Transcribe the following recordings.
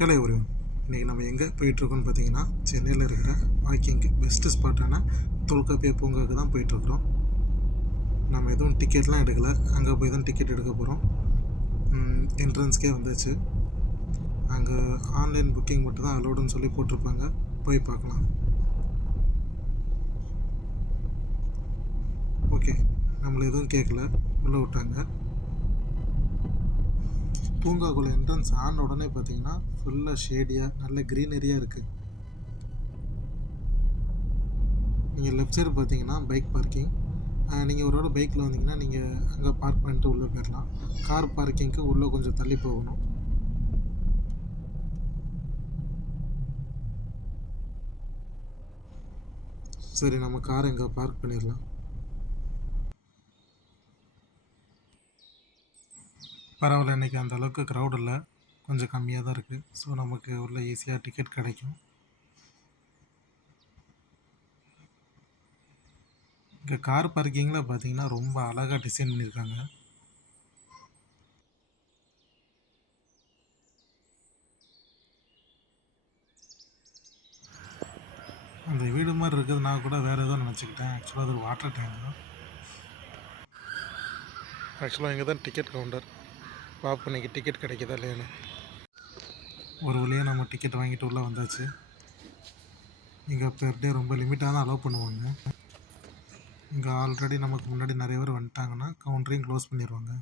Hello everyone. இன்றைக்கி நம்ம எங்கே போயிட்டுருக்கோன்னு பார்த்தீங்கன்னா, சென்னையில் இருக்கிற வாக்கிங்க்கு பெஸ்ட்டு ஸ்பாட்டான தொல்காப்பியர் பூங்காவுக்கு தான் போயிட்டுருக்குறோம். நம்ம எதுவும் டிக்கெட்லாம் எடுக்கலை, அங்கே போய் தான் டிக்கெட் எடுக்க போகிறோம். என்ட்ரன்ஸ்க்கே வந்துச்சு. அங்கே ஆன்லைன் புக்கிங் மட்டும் தான் அலோடுன்னு சொல்லி போட்டிருப்பாங்க. போய் பார்க்கலாம். ஓகே, நம்மளை எதுவும் கேட்கல, உள்ளே விட்டாங்க. பூங்காக்குள்ள என்ட்ரன்ஸ் ஆன உடனே பார்த்தீங்கன்னா ஃபுல்லாக ஷேடியாக நல்ல க்ரீனரியாக இருக்குது. நீங்கள் லெஃப்ட் சைடு பார்த்தீங்கன்னா பைக் பார்க்கிங். நீங்கள் ஒரு பைக்கில் வந்தீங்கன்னா நீங்கள் அங்கே பார்க் பண்ணிட்டு உள்ளே போயிடலாம். கார் பார்க்கிங்க்கு உள்ளே கொஞ்சம் தள்ளி போகணும். சரி, நம்ம காரை இங்கே பார்க் பண்ணிடலாம். பரவாயில்ல, இன்றைக்கி அந்த அளவுக்கு க்ரௌட் இல்லை, கொஞ்சம் கம்மியாக தான் இருக்குது. ஸோ நமக்கு உள்ள ஈஸியாக டிக்கெட் கிடைக்கும். இங்கே கார் பார்க்கிங்கில் பார்த்தீங்கன்னா ரொம்ப அழகாக டிசைன் பண்ணியிருக்காங்க. அந்த வீடு மாதிரி இருக்குது, நான் கூட வேறு ஏதோ நினச்சிக்கிட்டேன். ஆக்சுவலாக அது ஒரு வாட்டர் டேங்க் தான். ஆக்சுவலாக இங்கே தான் டிக்கெட் கவுண்டர். பார்ப்போம் இன்றைக்கி டிக்கெட் கிடைக்குதா இல்லையான்னு. ஒரு வழியாக நம்ம டிக்கெட் வாங்கிட்டு உள்ளே வந்தாச்சு. இங்கே பெர் டே ரொம்ப லிமிட்டாக தான் அலோவ் பண்ணுவாங்க. இங்கே ஆல்ரெடி நமக்கு முன்னாடி நிறைய பேர் வந்துட்டாங்கன்னா கவுண்டரையும் க்ளோஸ் பண்ணிடுவாங்க.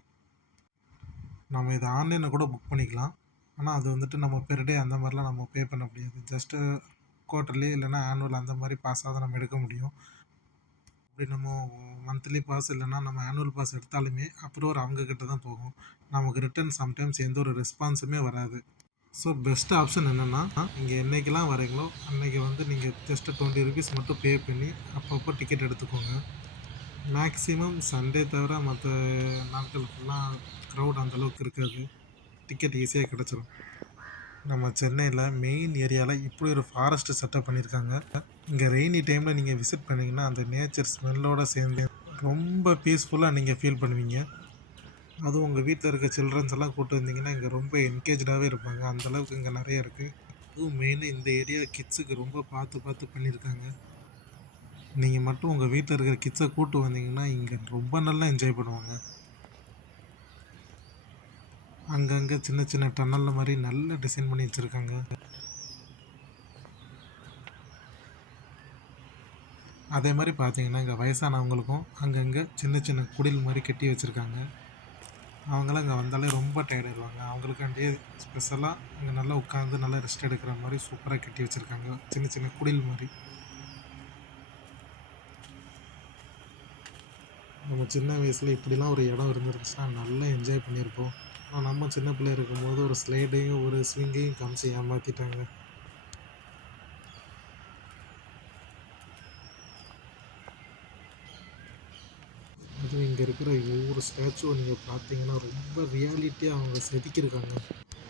நம்ம இதை ஆன்லைனில் கூட புக் பண்ணிக்கலாம். ஆனால் அது வந்துட்டு நம்ம பெர் டே அந்த மாதிரிலாம் நம்ம பே பண்ண முடியாது. ஜஸ்ட்டு குவார்ட்டர்லி இல்லைனா ஆனுவல் அந்த மாதிரி பாஸாக தான் நம்ம எடுக்க முடியும். அப்படி நம்ம மந்த்லி பாஸ் இல்லைனா நம்ம ஆனுவல் பாஸ் எடுத்தாலுமே அப்ரூவர் அவங்கக்கிட்ட தான் போகும். நமக்கு ரிட்டன் சம்டைம்ஸ் எந்த ஒரு ரெஸ்பான்ஸுமே வராது. ஸோ பெஸ்ட் ஆப்ஷன் என்னென்னா, நீங்கள் என்றைக்கெல்லாம் வரீங்களோ அன்றைக்கி வந்து நீங்கள் ஜஸ்ட்டு 20 ருபீஸ் மட்டும் பே பண்ணி அப்பப்போ டிக்கெட் எடுத்துக்கோங்க. மேக்ஸிமம் சண்டே தவிர மற்ற நாட்கள் ஃபுல்லாக க்ரௌட் அந்தளவுக்கு இருக்காது. டிக்கெட் ஈஸியாக கிடச்சிரும். நம்ம சென்னையில் மெயின் ஏரியாவில் இப்படி ஒரு ஃபாரஸ்ட்டு செட்டப் பண்ணியிருக்காங்க. இங்கே ரெய்னி டைமில் நீங்கள் விசிட் பண்ணிங்கன்னா அந்த நேச்சர் ஸ்மெல்லோடு சேர்ந்து ரொம்ப பீஸ்ஃபுல்லாக நீங்கள் ஃபீல் பண்ணுவீங்க. அதுவும் உங்கள் வீட்டில் இருக்க சில்ட்ரன்ஸ் எல்லாம் கூப்பிட்டு வந்தீங்கன்னா இங்கே ரொம்ப என்கேஜாகவே இருப்பாங்க. அந்தளவுக்கு இங்கே நிறைய இருக்குது. அதுவும் மெயினாக இந்த ஏரியா கிட்ஸுக்கு ரொம்ப பார்த்து பண்ணியிருக்காங்க. நீங்கள் மட்டும் உங்கள் வீட்டில் இருக்கிற கிட்ஸை கூப்பிட்டு வந்தீங்கன்னா இங்கே ரொம்ப நல்லா என்ஜாய் பண்ணுவாங்க. அங்கங்கே சின்ன சின்ன டன்னல் மாதிரி நல்ல டிசைன் பண்ணி வச்சுருக்காங்க. அதே மாதிரி பார்த்தீங்கன்னா இங்கே வயசானவங்களுக்கும் அங்கங்கே சின்ன சின்ன குடில் மாதிரி கட்டி வச்சுருக்காங்க. அவங்களாம் இங்கே வந்தாலே ரொம்ப டயர்டாயிடுவாங்க. அவங்களுக்காண்டியே ஸ்பெஷலாக இங்கே நல்லா உட்காந்து நல்லா ரெஸ்ட் எடுக்கிற மாதிரி சூப்பராக கட்டி வச்சுருக்காங்க, சின்ன சின்ன குடில் மாதிரி. நம்ம சின்ன வயசில் இப்படிலாம் ஒரு இடம் இருந்துருந்துச்சுன்னா நல்லா என்ஜாய் பண்ணியிருப்போம். ஆனால் நம்ம சின்ன பிள்ளை இருக்கும்போது ஒரு ஸ்லைடையும் ஒரு ஸ்விங்கையும் காமிச்சு ஏமாற்றிட்டாங்க. அதுவும் இங்கே இருக்கிற ஒவ்வொரு ஸ்டாச்சுவை நீங்கள் பார்த்தீங்கன்னா ரொம்ப ரியாலிட்டியாக அவங்க செதுக்கியிருக்காங்க.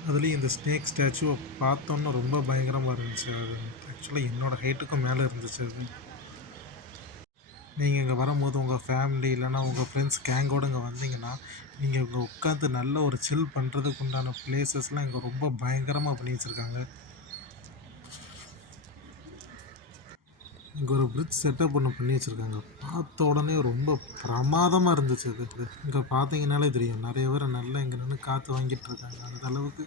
அதுலேயும் இந்த ஸ்னேக் ஸ்டாச்சுவை பார்த்தோன்னா ரொம்ப பயங்கரமாக இருந்துச்சு. அது ஆக்சுவலாக என்னோடய ஹைட்டுக்கும் மேலே இருந்துச்சு. அது நீங்கள் இங்கே வரும்போது உங்கள் ஃபேமிலி இல்லைனா உங்கள் ஃப்ரெண்ட்ஸ் கேங்கோடு இங்கே வந்தீங்கன்னா நீங்கள் இங்கே உட்காந்து நல்ல ஒரு சில் பண்ணுறதுக்கு உண்டான பிளேசஸ்லாம் இங்கே ரொம்ப பயங்கரமாக பண்ணி வச்சுருக்காங்க. இங்கே ஒரு பிரிட்ஜ் செட்டப் ஒன்று பண்ணி வச்சுருக்காங்க. பார்த்த உடனே ரொம்ப பிரமாதமாக இருந்துச்சு. அது இங்கே பார்த்தீங்கன்னாலே தெரியும், நிறைய பேர் நல்லா இங்கே நின்று காற்று வாங்கிட்டு இருக்காங்க. அந்த அளவுக்கு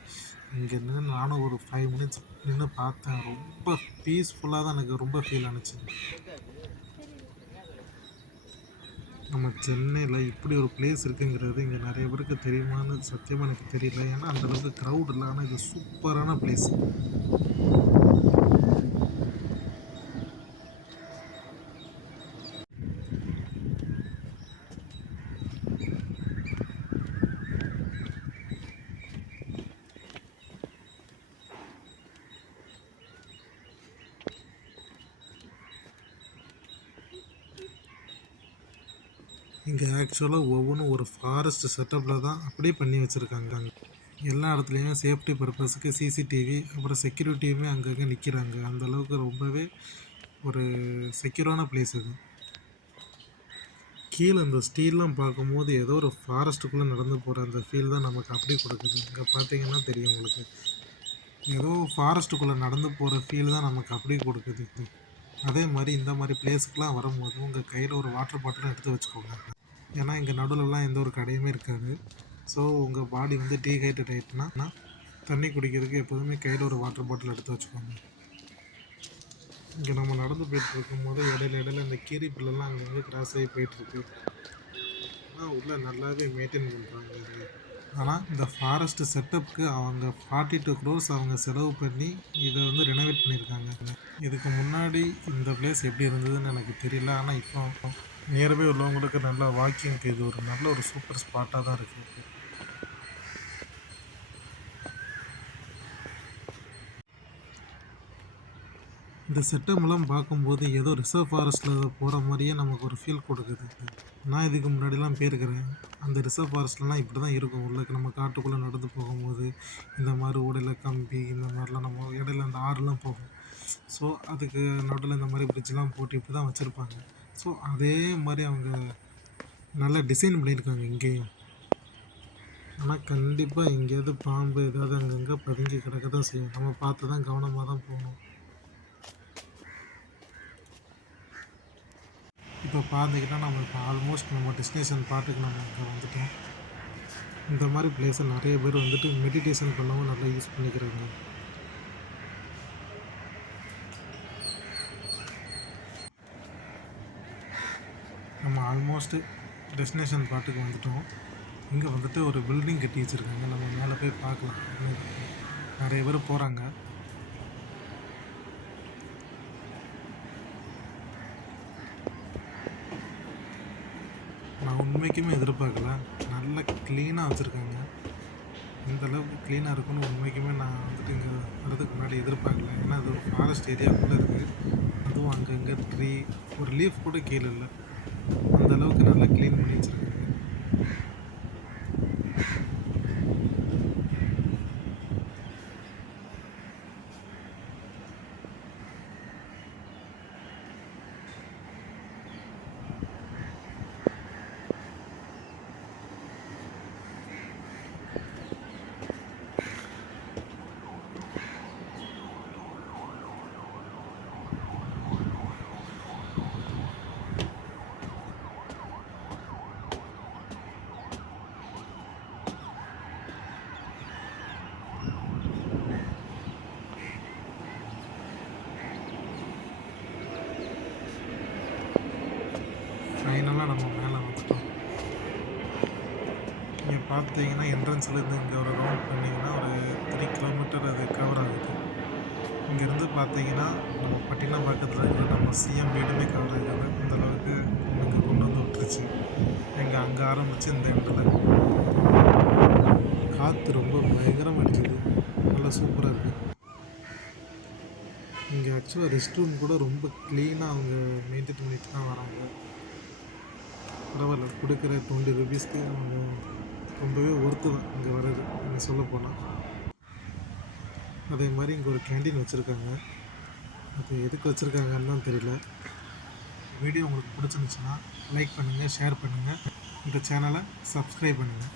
இங்கே நின்று நானும் ஒரு 5 மினிட்ஸ் நின்று பார்த்தேன். ரொம்ப பீஸ்ஃபுல்லாக தான் எனக்கு ரொம்ப ஃபீல் ஆனுச்சு. நம்ம சென்னையில் இப்படி ஒரு பிளேஸ் இருக்குங்கிறது இங்கே நிறைய பேருக்கு தெரியுமான்னு சத்தியமாக எனக்கு தெரியல. ஏன்னா அந்தளவுக்கு க்ரௌட் இல்லை. ஆனால் இது சூப்பரான பிளேஸ். இங்கே ஆக்சுவலாக ஒவ்வொன்றும் ஒரு ஃபாரஸ்ட் செட்டப்பில் தான் அப்படியே பண்ணி வச்சுருக்காங்க. எல்லா இடத்துலையும் சேஃப்டி பர்பஸுக்கு சிசிடிவி அப்புறம் செக்யூரிட்டியுமே அங்கங்கே நிற்கிறாங்க. அந்தளவுக்கு ரொம்பவே ஒரு செக்யூரான பிளேஸ் இது. கீழே இந்த ஸ்டீல்லாம் பார்க்கும்போது ஏதோ ஒரு ஃபாரஸ்ட்டுக்குள்ளே நடந்து போகிற அந்த ஃபீல் தான் நமக்கு அப்படியே கொடுக்குது. இங்கே பார்த்தீங்கன்னா தெரியும் உங்களுக்கு. ஏதோ ஃபாரஸ்ட்டுக்குள்ளே நடந்து போகிற ஃபீல் தான் நமக்கு அப்படியே கொடுக்குது. அதே மாதிரி இந்த மாதிரி பிளேஸுக்கெலாம் வரும்போது உங்கள் கையில் ஒரு வாட்டர் பாட்டிலும் எடுத்து வச்சுக்கோங்க. ஏன்னா இங்கே நடுவுலலாம் எந்த ஒரு கடையுமே இருக்காது. ஸோ உங்கள் பாடி வந்து டீஹைட்ரேட் ஆகிட்டுனா தண்ணி குடிக்கிறதுக்கு எப்போதுமே கையில் ஒரு வாட்டர் பாட்டில் எடுத்து வச்சுக்கோங்க. இங்கே நம்ம நடந்து போயிட்டு இருக்கும்போது இடையில இந்த கீரி புல்லெல்லாம் அங்கங்கே கிராஸ் ஆகி போயிட்டுருக்கு. ஆனால் உள்ளே நல்லாவே மெயின்டைன் பண்ணுறாங்க இங்கே. ஆனால் இந்த ஃபாரஸ்ட் செட்டப்புக்கு அவங்க 42 crores அவங்க செலவு பண்ணி இதை வந்து ரெனோவேட் பண்ணியிருக்காங்க. இதுக்கு முன்னாடி இந்த பிளேஸ் எப்படி இருந்ததுன்னு எனக்கு தெரியல. ஆனால் இப்போ நியர்பை உள்ளவங்களுக்கு நல்லா வாக்கிங்க்கு இது ஒரு நல்ல ஒரு சூப்பர் ஸ்பாட்டாக தான் இருக்குது. இந்த செட்டப்லாம் பார்க்கும்போது ஏதோ ரிசர்வ் ஃபாரஸ்ட்டில் போகிற மாதிரியே நமக்கு ஒரு ஃபீல் கொடுக்குது. நான் இதுக்கு முன்னாடிலாம் போயிருக்கிறேன். அந்த ரிசர்வ் ஃபாரஸ்ட்லலாம் இப்படி தான் இருக்கும். உள்ளே நம்ம காட்டுக்குள்ளே நடந்து போகும்போது இந்த மாதிரி ஊடையில் கம்பி இந்த மாதிரிலாம் நம்ம இடையில அந்த ஆறுலாம் போகும். ஸோ அதுக்கு நடுவில் இந்த மாதிரி பிரிட்ஜெலாம் போட்டு இப்படி தான் வச்சுருப்பாங்க. ஸோ அதே மாதிரி அவங்க நல்லா டிசைன் பண்ணியிருக்காங்க இங்கேயும். ஆனால் கண்டிப்பாக எங்கேயாவது பாம்பு ஏதாவது அங்கங்கே பதுங்கி கிடக்க தான் செய்யும். நம்ம பார்த்து தான் கவனமாக தான் போகணும். இப்போ பார்த்திங்கன்னா நம்ம இப்போ ஆல்மோஸ்ட் நம்ம டெஸ்டினேஷன் பாட்டுக்கு நம்ம அங்கே வந்துட்டோம். இந்த மாதிரி பிளேஸை நிறைய பேர் வந்துட்டு மெடிடேஷன் பண்ணவும் நல்லா யூஸ் பண்ணிக்கிறாங்க. நம்ம ஆல்மோஸ்ட்டு டெஸ்டினேஷன் பாட்டுக்கு வந்துட்டோம். இங்கே வந்துட்டு ஒரு பில்டிங் கட்டி வச்சுருக்காங்க. நம்ம மேலே போய் பார்க்கலாம். நிறைய பேர் போகிறாங்க. நான் உண்மைக்குமே எதிர்பார்க்கல. நல்லா க்ளீனாக வச்சுருக்காங்க. இந்த அளவுக்கு க்ளீனாக இருக்குன்னு உண்மைக்குமே நான் வந்துட்டு இங்கே வரதுக்கு முன்னாடி எதிர்பார்க்கல. ஏன்னா அது ஒரு ஃபாரஸ்ட் ஏரியாவுக்குள்ளே இருக்குது. அதுவும் அங்கங்கே ட்ரீ ஒரு லீஃப் கூட கீழே இல்லை. அந்த அளவுக்கு நல்லா க்ளீன் பண்ணி வச்சுருக்காங்க. ஃபைனலாக நம்ம மேலே வந்துட்டோம். இங்கே பார்த்தீங்கன்னா என்ட்ரன்ஸ்லேருந்து இங்கே ஒரு ரவுண்ட் பண்ணிங்கன்னா ஒரு 3 கிலோமீட்டர் அது கவர் ஆகுது. இங்கேருந்து பார்த்தீங்கன்னா நம்ம பட்டினப்பாக்கத்தில் இருக்கிற நம்ம சிஎம் வீடுமே கவர் ஆகுது. அந்த அளவுக்கு இங்கே கொண்டு வந்து விட்டுருச்சு. எங்கள் அங்கே ஆரம்பித்து இந்த இடத்துல காற்று ரொம்ப பயங்கரமாக அடிக்குது. நல்லா சூப்பராக இருக்குது. இங்கே ஆக்சுவலாக ரெஸ்ட் ரூம் கூட ரொம்ப க்ளீனாக அவங்க மெயின்டைன் பண்ணிட்டு தான் வராங்க. பரவாயில்ல, கொடுக்குற 20 rupeesக்கு அவங்க ரொம்பவே ஒர்த்து தான் இங்கே வர்றது இங்கே சொல்லப்போனால். அதே மாதிரி இங்கே ஒரு கேண்டீன் வச்சுருக்காங்க. அது எதுக்கு வச்சுருக்காங்கன்னு தான் தெரியல. வீடியோ உங்களுக்கு பிடிச்சிருந்துச்சுன்னா லைக் பண்ணுங்கள், ஷேர் பண்ணுங்கள், இந்த சேனலை சப்ஸ்கிரைப் பண்ணுங்கள்.